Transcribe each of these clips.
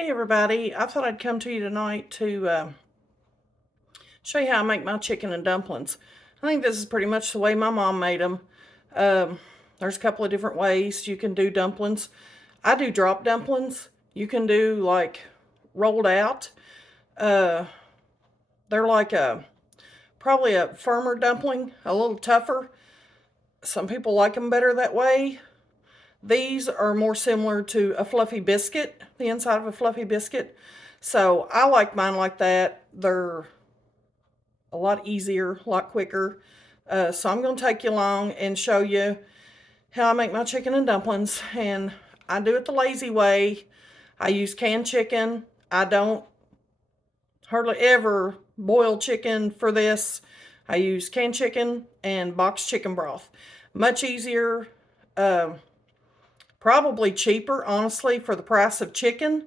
Hey everybody, I thought I'd come to you tonight to show you how I make my chicken and dumplings. I think this is pretty much the way my mom made them. There's a couple of different ways you can do dumplings. I do drop dumplings. You can do like rolled out. Uh, they're like probably a firmer dumpling, a little tougher. Some people like them better that way. These are more similar to a fluffy biscuit, the inside of a fluffy biscuit. So I like mine like that. They're a lot easier, a lot quicker. So I'm going to take you along and show you how I make my chicken and dumplings. And I do it the lazy way. I use canned chicken. I don't hardly ever boil chicken for this. I use canned chicken and boxed chicken broth. Much easier. Probably cheaper, honestly, for the price of chicken.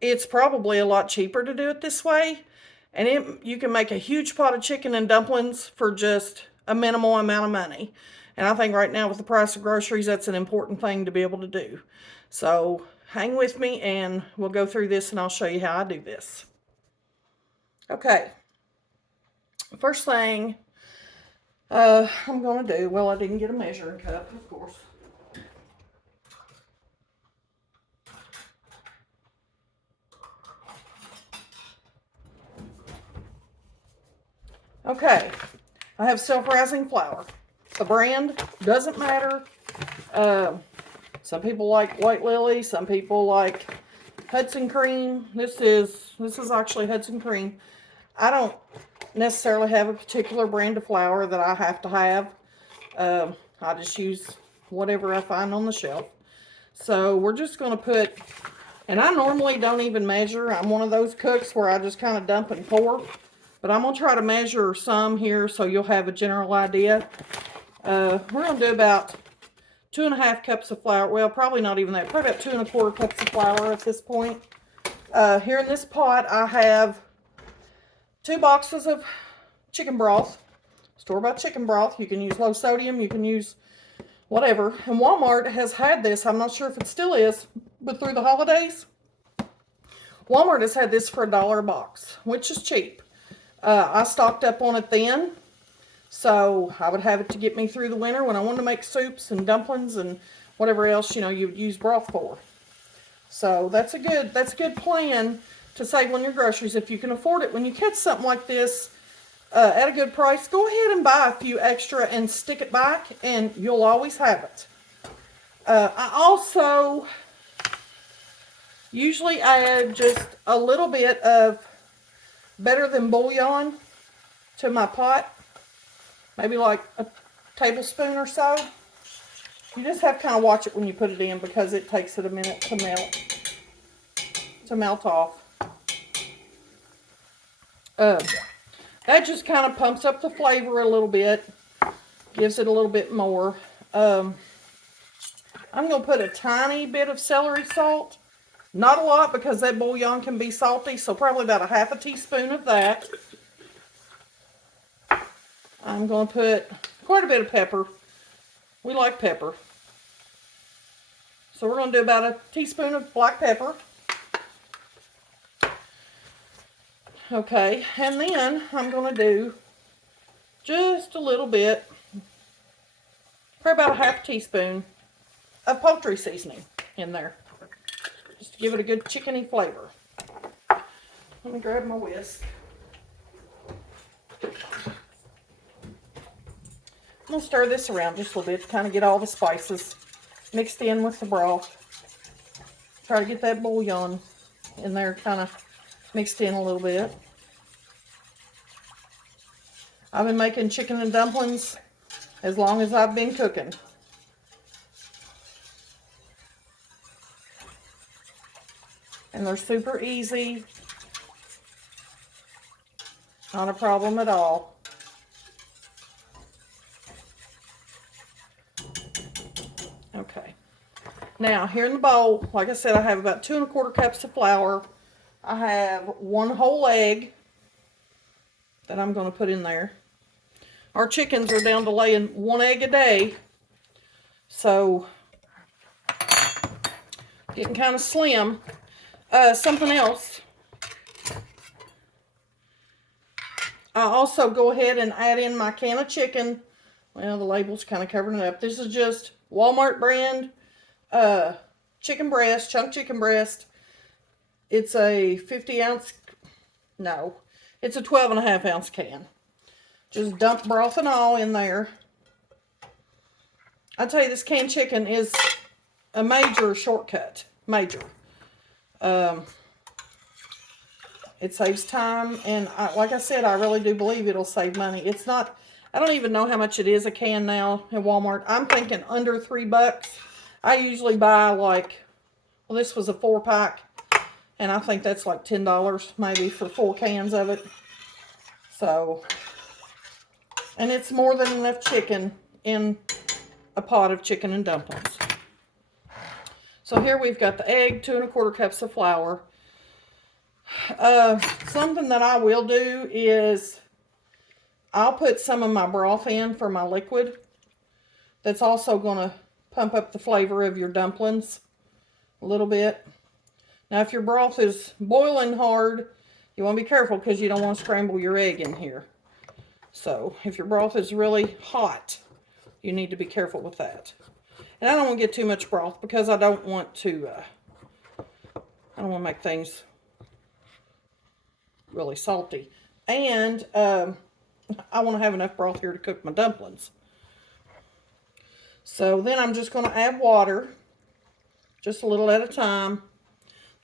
It's probably a lot cheaper to do it this way. And you can make a huge pot of chicken and dumplings for just a minimal amount of money. And I think right now with the price of groceries, that's an important thing to be able to do. So hang with me and we'll go through this and I'll show you how I do this. Okay. First thing I'm going to do, well, I didn't get a measuring cup, of course. Okay, I have self-rising flour. The brand doesn't matter. Some people like White Lily. Some people like Hudson Cream. This is actually Hudson Cream. I don't necessarily have a particular brand of flour that I have to have. I just use whatever I find on the shelf. So we're just going to put, and I normally don't even measure. I'm one of those cooks where I just kind of dump and pour. But I'm going to try to measure some here so you'll have a general idea. We're going to do about 2.5 cups of flour. Well, probably not even that. Probably about 2.25 cups of flour at this point. Here in this pot, I have 2 boxes of chicken broth. Store-bought chicken broth. You can use low sodium. You can use whatever. And Walmart has had this. I'm not sure if it still is, but through the holidays, Walmart has had this for $1 a box, which is cheap. I stocked up on it then, so I would have it to get me through the winter when I wanted to make soups and dumplings and whatever else, you know, you would use broth for. So that's a good plan to save on your groceries if you can afford it. When you catch something like this at a good price, go ahead and buy a few extra and stick it back, and you'll always have it. I also usually add just a little bit of better than bouillon to my pot, maybe like a tablespoon or so. You just have to kind of watch it when you put it in because it takes it a minute to melt off. That just kind of pumps up the flavor a little bit, gives it a little bit more. I'm going to put a tiny bit of celery salt. Not a lot because that bouillon can be salty, so probably about a ½ teaspoon of that. I'm going to put quite a bit of pepper. We like pepper. So we're going to do about a teaspoon of black pepper. Okay, and then I'm going to do just a little bit, probably about a ½ teaspoon of poultry seasoning in there. Just to give it a good chickeny flavor. Let me grab my whisk. I'm going to stir this around just a little bit to kind of get all the spices mixed in with the broth. Try to get that bouillon in there kind of mixed in a little bit. I've been making chicken and dumplings as long as I've been cooking. And they're super easy. Not a problem at all. Okay. Now, here in the bowl, like I said, I have about 2.25 cups of flour. I have 1 whole egg that I'm going to put in there. Our chickens are down to laying 1 egg a day. So, getting kind of slim. Something else. I also go ahead and add in my can of chicken. Well, the label's kind of covering it up. This is just Walmart brand chicken breast, chunk chicken breast. It's a 50 ounce, no, it's a 12.5 ounce can. Just dump broth and all in there. I tell you, this canned chicken is a major shortcut. Major. It saves time, and like I said, I really do believe it'll save money. It's not, I don't even know how much it is a can now at Walmart. I'm thinking under $3. I usually buy like, well, this was a 4-pack, and I think that's like $10 maybe for 4 cans of it. So, and it's more than enough chicken in a pot of chicken and dumplings. So here we've got the egg, 2 1/4 cups of flour. Something that I will do is I'll put some of my broth in for my liquid. That's also going to pump up the flavor of your dumplings a little bit. Now, if your broth is boiling hard, you want to be careful because you don't want to scramble your egg in here. So, if your broth is really hot, you need to be careful with that. And I don't want to get too much broth because I don't want to make things really salty. And I want to have enough broth here to cook my dumplings. So then I'm just going to add water, just a little at a time.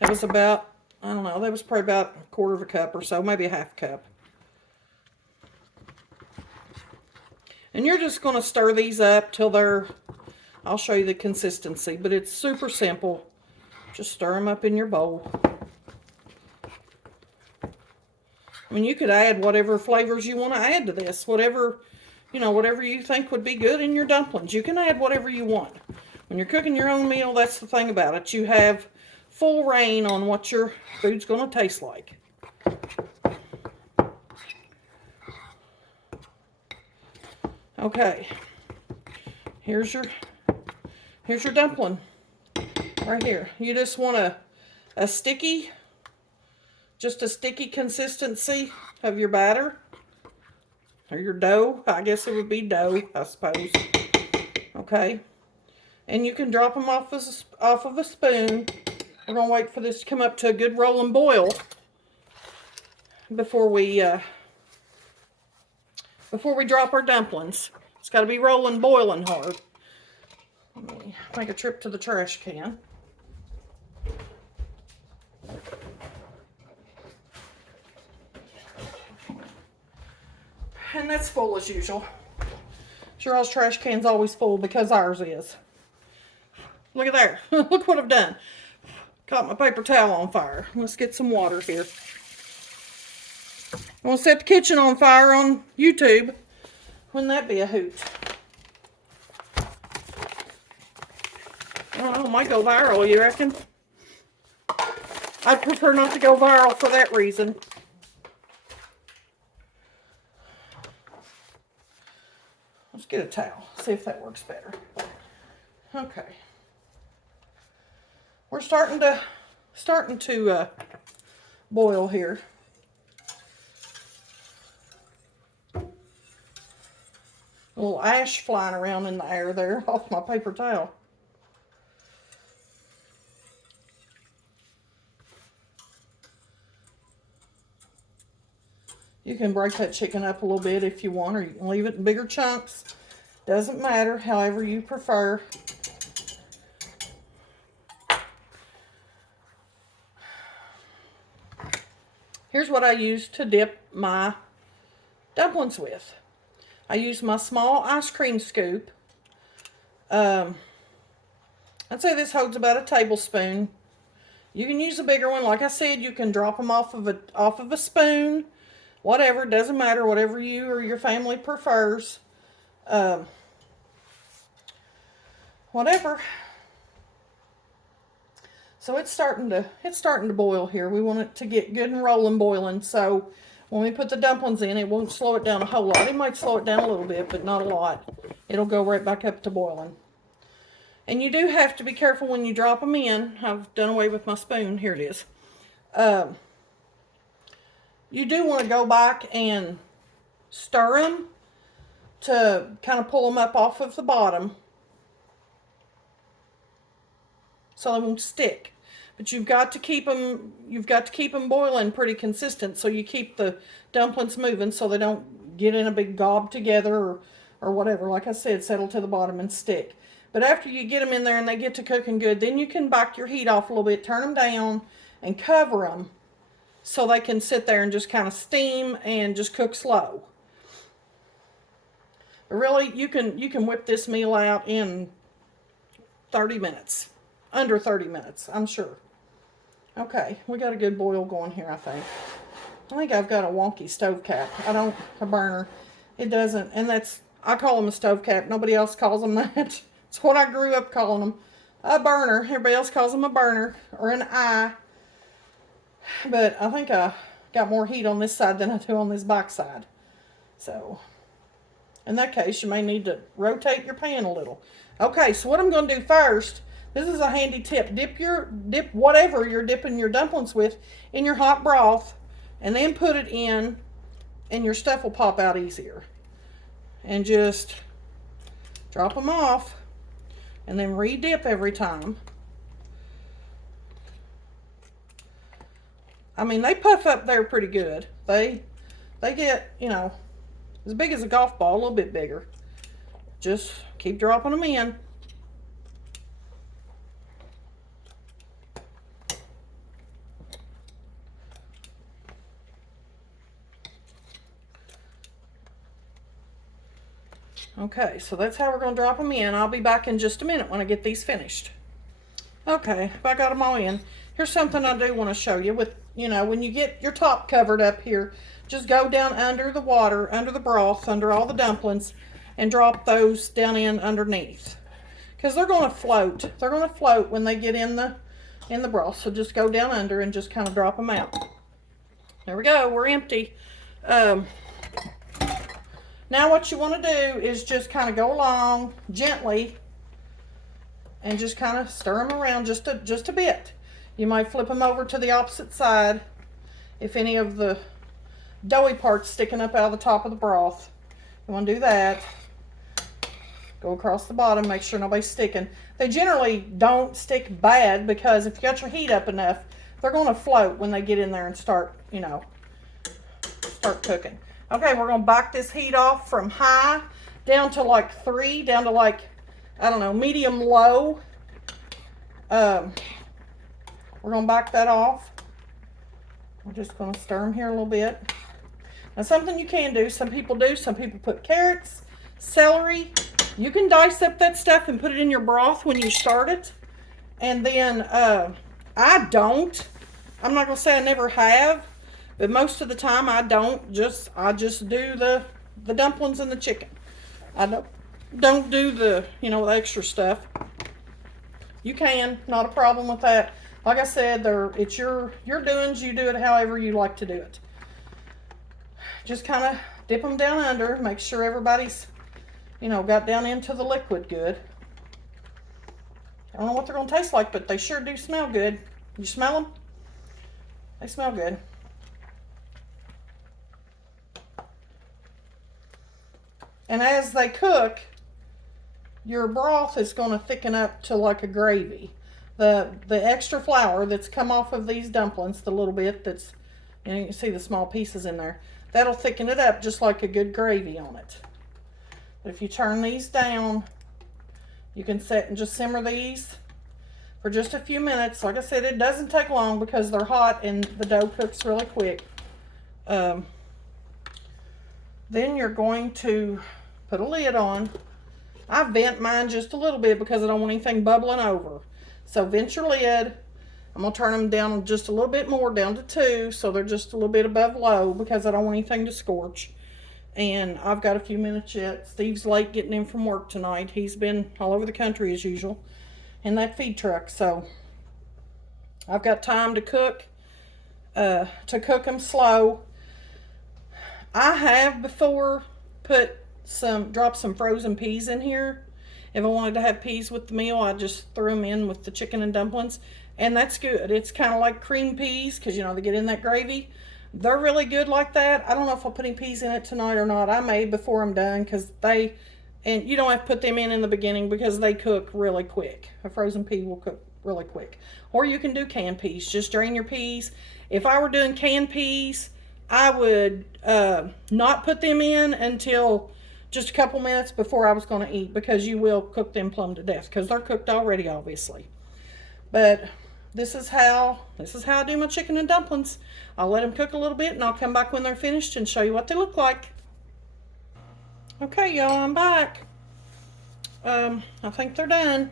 That was about, I don't know, that was probably about 1/4 cup or so, maybe a 1/2 cup. And you're just going to stir these up till they're, I'll show you the consistency, but it's super simple. Just stir them up in your bowl. I mean, you could add whatever flavors you want to add to this. Whatever, whatever you think would be good in your dumplings. You can add whatever you want. When you're cooking your own meal, that's the thing about it. You have full reign on what your food's going to taste like. Okay. Here's your dumpling right here. You just want a sticky, just a sticky consistency of your batter, or your dough. I guess it would be dough, I suppose. Okay. And you can drop them off of a spoon. We're going to wait for this to come up to a good rolling boil before we drop our dumplings. It's got to be rolling, boiling hard. Let me make a trip to the trash can. And that's full as usual. Cheryl's trash can's always full because ours is. Look at there. Look what I've done. Caught my paper towel on fire. Let's get some water here. I'm going to set the kitchen on fire on YouTube. Wouldn't that be a hoot? I don't know, it might go viral, you reckon? I'd prefer not to go viral for that reason. Let's get a towel, see if that works better. Okay. We're starting to boil here. A little ash flying around in the air there off my paper towel. You can break that chicken up a little bit if you want, or you can leave it in bigger chunks. Doesn't matter, however you prefer. Here's what I use to dip my dumplings with. I use my small ice cream scoop. I'd say this holds about a tablespoon. You can use a bigger one. Like I said, you can drop them off of a spoon. Whatever, doesn't matter. Whatever you or your family prefers. Whatever. So it's starting to boil here. We want it to get good and rolling boiling. So when we put the dumplings in, it won't slow it down a whole lot. It might slow it down a little bit, but not a lot. It'll go right back up to boiling. And you do have to be careful when you drop them in. I've done away with my spoon. Here it is. Um, you do want to go back and stir them to kind of pull them up off of the bottom so they won't stick. But you've got to keep them boiling pretty consistent so you keep the dumplings moving so they don't get in a big gob together or whatever. Like I said, settle to the bottom and stick. But after you get them in there and they get to cooking good, then you can back your heat off a little bit, turn them down, and cover them so they can sit there and just kind of steam and just cook slow. But really, you can whip this meal out in 30 minutes. Under 30 minutes, I'm sure. Okay, we got a good boil going here, I think. I think I've got a wonky stove cap. A burner. It doesn't, and I call them a stove cap. Nobody else calls them that. It's what I grew up calling them. A burner. Everybody else calls them a burner or an eye. But I think I got more heat on this side than I do on this back side. So, in that case, you may need to rotate your pan a little. Okay, so what I'm going to do first, this is a handy tip. Dip whatever you're dipping your dumplings with in your hot broth, and then put it in, and your stuff will pop out easier. And just drop them off, and then re-dip every time. I mean, they puff up there pretty good. They get, as big as a golf ball, a little bit bigger. Just keep dropping them in. Okay, so that's how we're going to drop them in. I'll be back in just a minute when I get these finished. Okay, if I got them all in, here's something I do want to show you with, when you get your top covered up here, just go down under the water, under the broth, under all the dumplings, and drop those down in underneath. Because they're going to float. They're going to float when they get in the broth. So just go down under and just kind of drop them out. There we go. We're empty. Now what you want to do is just kind of go along gently and just kind of stir them around just a bit. You might flip them over to the opposite side if any of the doughy parts sticking up out of the top of the broth. You want to do that. Go across the bottom, make sure nobody's sticking. They generally don't stick bad because if you got your heat up enough, they're going to float when they get in there and start cooking. Okay, we're going to back this heat off from high down to like 3, down to like, I don't know, medium low. We're going to back that off. We're just going to stir them here a little bit. Now something you can do, some people do, some people put carrots, celery. You can dice up that stuff and put it in your broth when you start it. And then I don't. I'm not going to say I never have. But most of the time I don't. I just do the dumplings and the chicken. I don't do the the extra stuff. You can, not a problem with that. Like I said, it's your doings. You do it however you like to do it. Just kind of dip them down under. Make sure everybody's got down into the liquid good. I don't know what they're going to taste like, but they sure do smell good. You smell them? They smell good. And as they cook, your broth is going to thicken up to like a gravy. The extra flour that's come off of these dumplings, the little bit that's, you can see the small pieces in there, that'll thicken it up just like a good gravy on it. But if you turn these down, you can set and just simmer these for just a few minutes. Like I said, it doesn't take long because they're hot and the dough cooks really quick. Then you're going to put a lid on. I vent mine just a little bit because I don't want anything bubbling over. So vent your lid. I'm going to turn them down just a little bit more, down to 2, so they're just a little bit above low because I don't want anything to scorch. And I've got a few minutes yet. Steve's late getting in from work tonight. He's been all over the country as usual in that feed truck. So I've got time to cook them slow. I have before dropped some frozen peas in here If I wanted to have peas with the meal, I just threw them in with the chicken and dumplings, and that's good. It's kind of like cream peas because, you know, they get in that gravy. They're really good like that. I don't know if I'll put any peas in it tonight or not. I may before I'm done because and you don't have to put them in the beginning because they cook really quick. A frozen pea will cook really quick. Or you can do canned peas. Just drain your peas. If I were doing canned peas, I would not put them in until just a couple minutes before I was going to eat, because you will cook them plumb to death because they're cooked already, obviously. But this is how I do my chicken and dumplings. I'll let them cook a little bit and I'll come back when they're finished and show you what they look like. Okay, y'all, I'm back. I think they're done.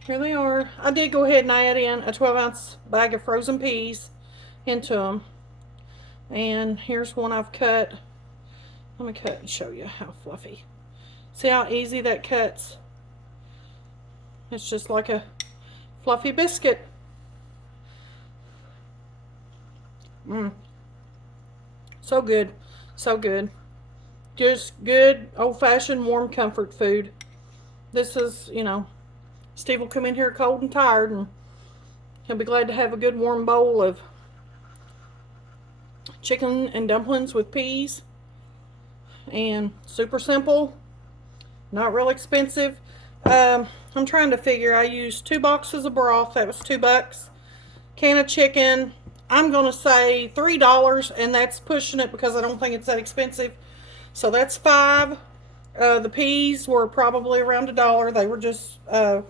Here they are. I did go ahead and add in a 12-ounce bag of frozen peas into them. And here's one I've cut. Let me cut and show you how fluffy. See how easy that cuts? It's just like a fluffy biscuit. So good. So good. Just good old-fashioned warm comfort food. This is, you know, Steve will come in here cold and tired, and he'll be glad to have a good warm bowl of chicken and dumplings with peas. And super simple, not real expensive. I'm trying to figure, I used 2 boxes of broth, that was $2. Can of chicken, I'm gonna say $3, and that's pushing it because I don't think it's that expensive. So that's 5. The peas were probably around $1. They were just either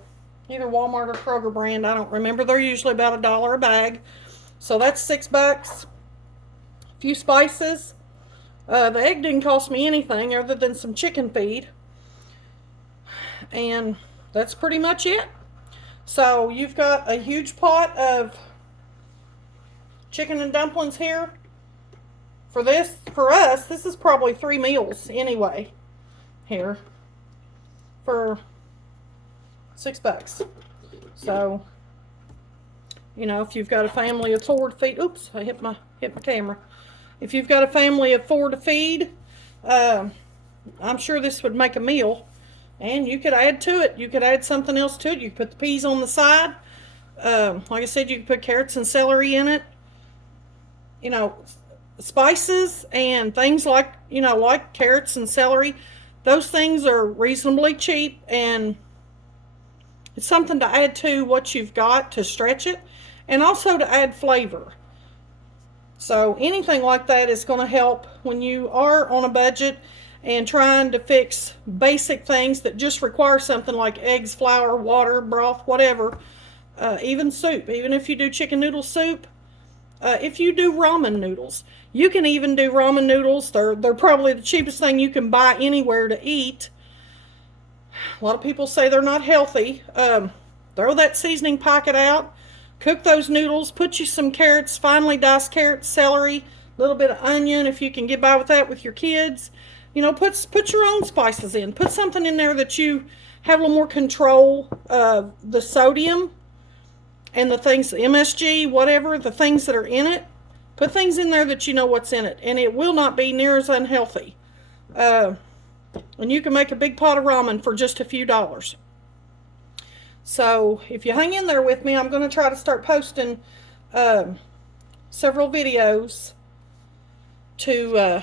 Walmart or Kroger brand, I don't remember. They're usually about $1 a bag. So that's $6. A few spices. The egg didn't cost me anything other than some chicken feed. And that's pretty much it. So you've got a huge pot of chicken and dumplings here. For us, this is probably 3 meals anyway. Here. For $6. So, you know, if you've got a family of 4 to feed, oops, I hit my camera. If you've got a family of 4 to feed, I'm sure this would make a meal. And you could add to it. You could add something else to it. You could put the peas on the side. Like I said, you could put carrots and celery in it. You know, spices and things like, you know, like carrots and celery. Those things are reasonably cheap, and it's something to add to what you've got to stretch it, and also to add flavor. So anything like that is going to help when you are on a budget and trying to fix basic things that just require something like eggs, flour, water, broth, whatever. Even soup. Even if you do chicken noodle soup. If you do ramen noodles. You can even do ramen noodles. They're probably the cheapest thing you can buy anywhere to eat. A lot of people say they're not healthy. Throw that seasoning packet out. Cook those noodles. Put you some carrots, finely diced carrots, celery, a little bit of onion if you can get by with that with your kids. You know, put your own spices in. Put something in there that you have a little more control of the sodium and the things, the MSG, whatever, the things that are in it. Put things in there that you know what's in it, and it will not be near as unhealthy. And you can make a big pot of ramen for just a few dollars. So if you hang in there with me, I'm going to try to start posting several videos to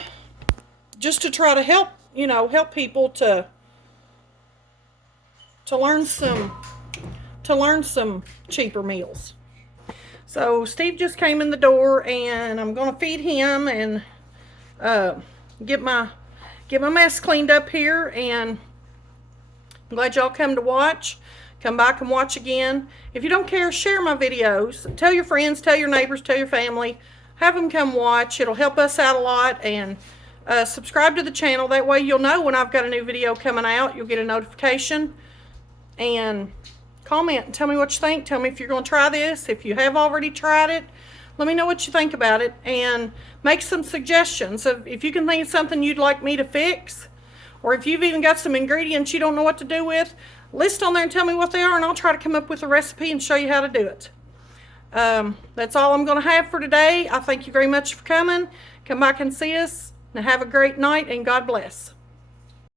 just to try to help, you know, help people to learn some cheaper meals. So Steve just came in the door, and I'm going to feed him and get my mess cleaned up here. And I'm glad y'all come to watch. Come back and watch again. If you don't care, share my videos. Tell your friends, tell your neighbors, tell your family. Have them come watch. It'll help us out a lot. And subscribe to the channel. That way you'll know when I've got a new video coming out. You'll get a notification. And comment and tell me what you think. Tell me if you're going to try this. If you have already tried it, let me know what you think about it. And make some suggestions. If you can think of something you'd like me to fix, or if you've even got some ingredients you don't know what to do with, list on there and tell me what they are, and I'll try to come up with a recipe and show you how to do it. That's all I'm going to have for today. I thank you very much for coming. Come back and see us. Now have a great night, and God bless.